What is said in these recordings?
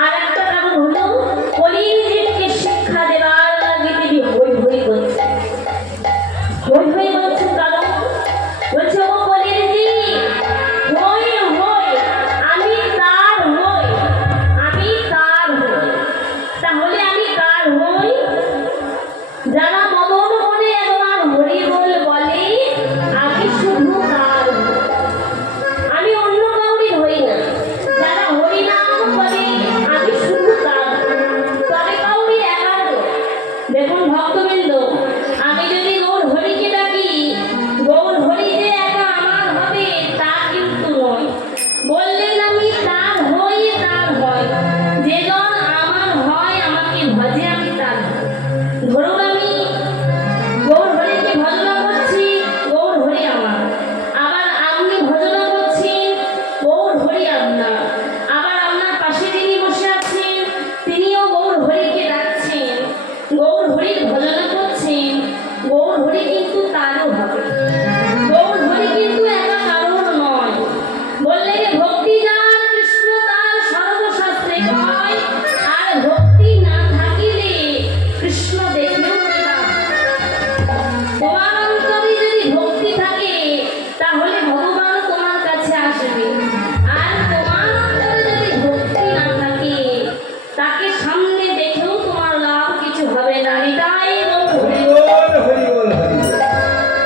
আর একটা কারণ হলো কলিযুগকে শিক্ষা দেবার লাগে তিনি হই হই করছে। হই হই বলছেন কারণ বলছে ও কলিযুগী হই হই, আমি তার হই, আমি তার হই। তাহলে আমি কার হই? যারা মদন বলে তোমার হরি বল বলে আমি শুধু তার হই, আমি অন্য কাউরি হই না। যারা হরি নাম বলে আমি শুধু তার, তবে কাউরি একা নয়। দেখুন ভক্তবৃন্দ, আমি যদি গৌর হরিকে ডাকি, গৌর হরি যে একা আমার হবে তা কিন্তু নয়। বললেন আমি তার হই, তার হয়, যেজন আমার হয় আমাকে ভজে আমি তার হই। ধরুন আমি গৌর হরিকে ভজনা করছি, গৌর হরি আমার। আবার আপনি ভজনা করছেন, গৌর হরি আপনার। আবার আপনার পাশে যিনি বসে আছেন তিনিও গৌর হরিকে ডাকছেন, গৌর হরির ভজনা করছেন, গৌর হরি কিন্তু তারও হবে। গৌর হরি কিন্তু একা কারোর নয়। বললে যে ভক্তি যার কৃষ্ণ তার সর্বশাস্ত্রে কয়, আর ভক্তি না থাকিলে কৃষ্ণ দেখেও না। তোমার অন্তরে যদি ভক্তি থাকে তাহলে ভগবান তোমার কাছে আসবে, আর তোমার অন্তরে যদি ভক্তি না থাকে তাকে সামনে দেখেও তোমার লাভ কিছু হবে না। এটাই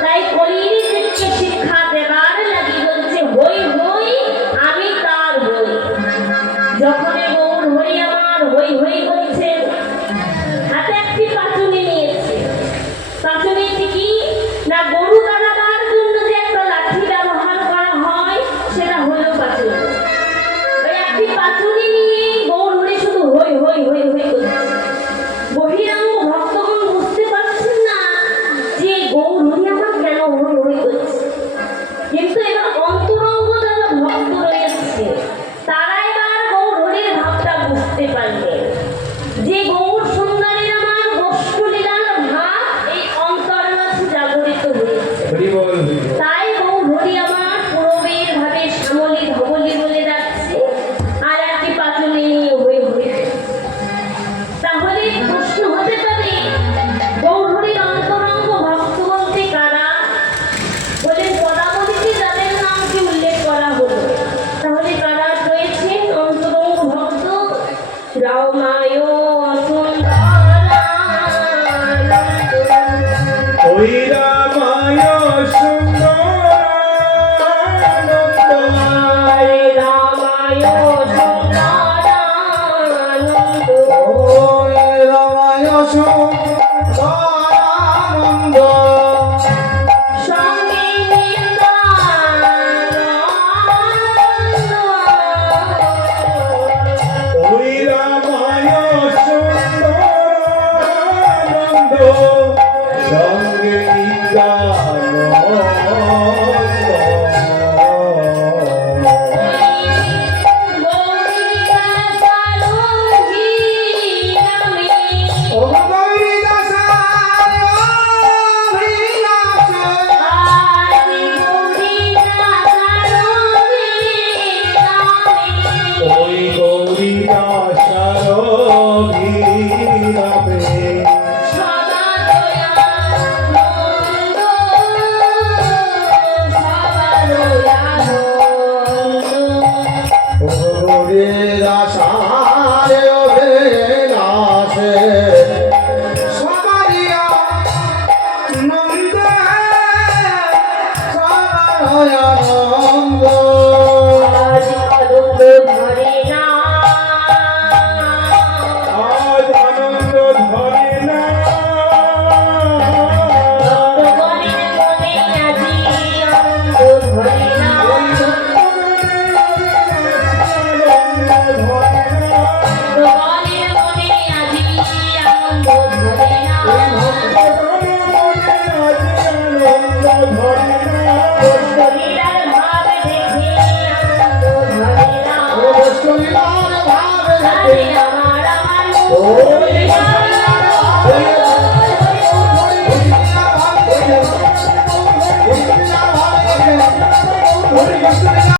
তাই কলিযুগকে শিক্ষা দেবার লাগি বলছে হই হই, আমি তার হই। যখন গৌর হরি আমার হই হই করছে, হাতে একটি পাঁচুনি নিয়েছে। পাঁচুনিটি কি না, গরু তাড়াবার জন্য যে একটা লাঠি ব্যবহার করা হয় সেটা হলো পাঁচুনি। ওই একটি পাঁচুনি নিয়ে গৌর হরি শুধু হই হই হই হই করছে। বহিরাঙ্গ ভক্তগণ বুঝতে পারছেন না যে গৌর হরি আমার কেন হই হই করছে, কিন্তু এবার অন্তরঙ্গ যারা ভক্ত রয়েছে তারা এবার গৌর হরির ভাবটা বুঝতে পারলেন যে গৌর সুন্দরীর আমার গোষ্ঠলীলার ভাব এই অন্তরের মাঝে জাগরিত হয়েছে। তাই গৌর হরি আমার পূরবের ভাবে শ্যামলী ধবলী বলে ডাকছে, আর একটি পাঁচুনি নিয়ে হই হই। তাহলে প্রশ্ন হতে পারে গৌর হরির অন্তরঙ্গ ভক্ত বলতে কারা? বলেন পদাবলীতে যাদের নামকে উল্লেখ করা হলো, তাহলে কারা রয়েছে অন্তরঙ্গ ভক্ত? রামায় ওই রামায় সুন্দরানন্দ, রামায় সুন্দরানন্দ, ওই রামায় সুন্দরানন্দ, সঙ্গে নিত্যানন্দ, ওই রামায় সুন্দরানন্দ, সঙ্গে Hare